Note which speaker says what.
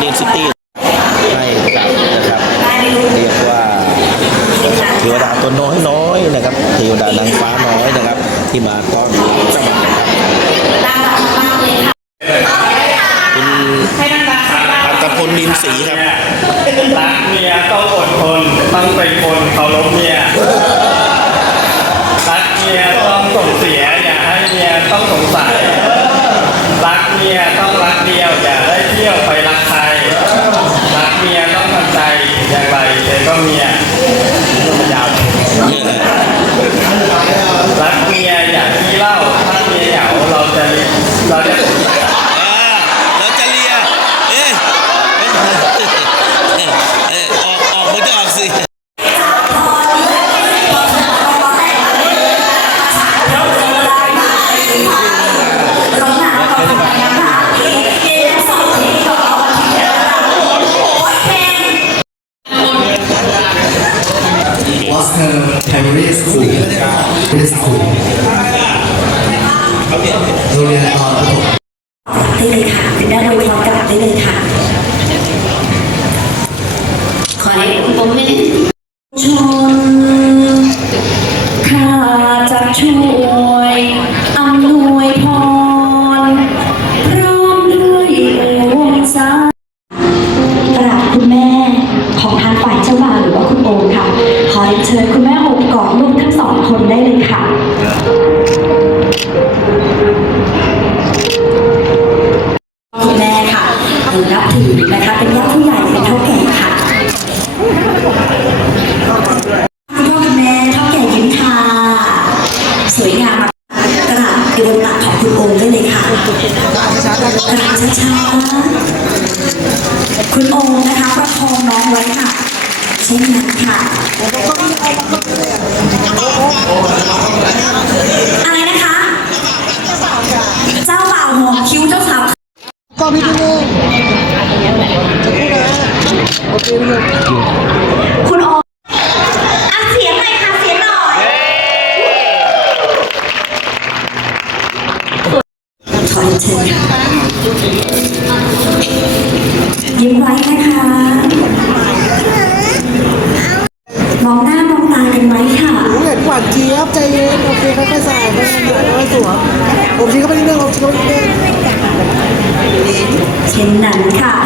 Speaker 1: เดนซิตี้ให้กับนะครับเรียกว่าเทวดาตัวน้อยน้อยนะครับเทวดานางฟ้าน้อยนะครับ ที่มาต้อนรับจ้าบ่าวคุณอัตพลนินสีครับ
Speaker 2: รักเมียต้องอดทนต้องเป็นคนเคารพเมียรักเมียต้องส่งเสีย เธอก็เมียมันยาวรักเมียอย่าที่เหล่าถ้าเมียเหงาเราจะเราจะ
Speaker 3: her primary school primary school โรงเรียนตอนประถม
Speaker 4: ได้เลยค่ะเป็นด้านอวยพรกลับได้เลยค่ะ ขอให้ผมไม่ได้ นูนับถือนะคะ เป็นญาติผู้ใหญ่เป็นเท่าแก่ค่ะคุณพ่อคุณแม่เท่าแก่ยิ้มค่ะสวยงามมากระดาษอยู่บนตักของคุณโอมได้เลยค่ะกระดาษช้าๆคุณโอมนะคะประคองน้องไว้ค่ะเช่นนั้นค่ะอะไรนะคะ เจ้าบ่าวหัวคิ้วเจ้าสาว
Speaker 5: ก็พี่พี่นึ คุ
Speaker 4: ณโอมอะเสียงหน่อยค่ะเสียงหน่อยขอเชิญค่ะยิ้มไว้นะคะ มองหน้ามองตากันไว้ค่ะ
Speaker 5: ผมอยากหวานเจี๊ยบใจเย็นโอเคเขาไปใส่ไปใส่ไปสวมผมชี้เขาไปนิดนึงผมชี้เขาไปนิดนึง
Speaker 4: เช่นนั้นค่ะ